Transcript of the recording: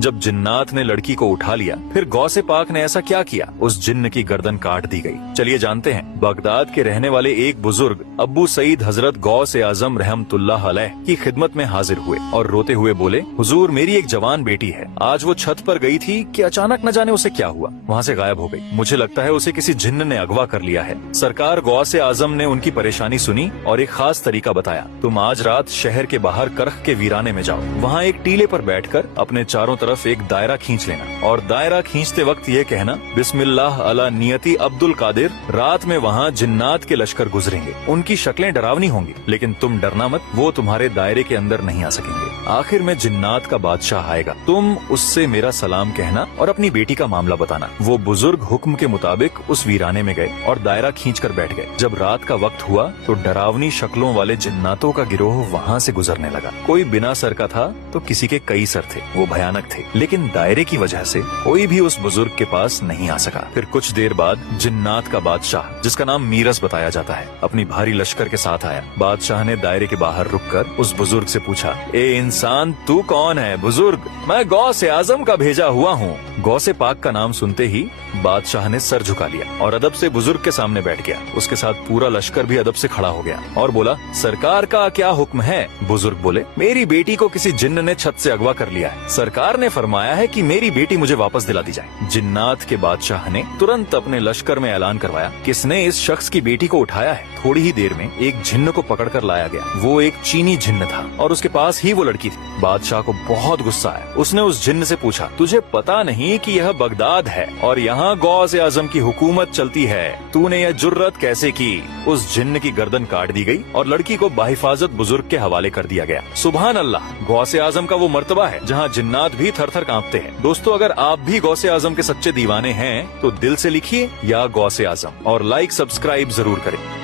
जब जिन्नात ने लड़की को उठा लिया, फिर गौसे पाक ने ऐसा क्या किया, उस जिन्न की गर्दन काट दी गई। चलिए जानते हैं। बगदाद के रहने वाले एक बुजुर्ग अब्बू सईद हजरत गौसे आजम रहमतुल्लाह अलैह की खिदमत में हाजिर हुए और रोते हुए बोले, हुजूर मेरी एक जवान बेटी है, आज वो छत पर गई थी कि अचानक न जाने उसे क्या हुआ, वहाँ से गायब हो गई। मुझे लगता है उसे किसी जिन्न ने अगवा कर लिया है। सरकार गौसे आजम ने उनकी परेशानी सुनी और एक खास तरीका बताया। तुम आज रात शहर के बाहर करख के वीराने में जाओ, वहाँ एक टीले पर बैठकर अपने चारों तरफ एक दायरा खींच लेना और दायरा खींचते वक्त ये कहना, बिस्मिल्लाह अला नियति अब्दुल कादिर। रात में वहाँ जिन्नात के लश्कर गुजरेंगे, उनकी शक्लें डरावनी होंगी, लेकिन तुम डरना मत, वो तुम्हारे दायरे के अंदर नहीं आ सकेंगे। आखिर में जिन्नात का बादशाह आएगा, तुम उससे मेरा सलाम कहना और अपनी बेटी का मामला बताना। वो बुजुर्ग हुक्म के मुताबिक उस वीराने में गए और दायरा खींचकर बैठ गए। जब रात का वक्त हुआ तो डरावनी शक्लों वाले जिन्नातों का गिरोह वहाँ से गुजरने लगा। कोई बिना सर का था तो किसी के कई सर थे, वो भयानक थे, लेकिन दायरे की वजह से कोई भी उस बुजुर्ग के पास नहीं आ सका। फिर कुछ देर बाद जिन्नात का बादशाह, जिसका नाम मीरस बताया जाता है, अपनी भारी लश्कर के साथ आया। बादशाह ने दायरे के बाहर रुककर उस बुजुर्ग से पूछा, ए इंसान तू कौन है? बुजुर्ग, मैं गौसे आजम का भेजा हुआ हूँ। गौसे पाक का नाम सुनते ही बादशाह ने सर झुका लिया और अदब से बुजुर्ग के सामने बैठ गया। उसके साथ पूरा लश्कर भी अदब से खड़ा हो गया और बोला, सरकार का क्या हुक्म है? बुजुर्ग बोले, मेरी बेटी को किसी जिन्न ने छत से अगवा कर लिया है। सरकार ने फरमाया है कि मेरी बेटी मुझे वापस दिला दी जाए। जिन्नात के बादशाह ने तुरंत अपने लश्कर में ऐलान करवाया, किसने इस शख्स की बेटी को उठाया है। थोड़ी ही देर में एक जिन्न को पकड़ कर लाया गया। वो एक चीनी जिन्न था और उसके पास ही वो लड़की थी। बादशाह को बहुत गुस्सा आया। उसने उस जिन्न से पूछा, तुझे पता नहीं कि यह बगदाद है और यहाँ गौसे आजम की हुकूमत चलती है, तूने यह जुर्रत कैसे की? उस जिन्न की गर्दन काट दी गई और लड़की को बाहिफाजत बुजुर्ग के हवाले कर दिया गया। सुभान अल्लाह, गौसे आजम का वो मर्तबा है जहाँ जिन्नात भी थर थर कांपते हैं। दोस्तों, अगर आप भी गौसे आजम के सच्चे दीवाने हैं तो दिल से लिखिए या गौसे आजम और लाइक सब्सक्राइब जरूर करें।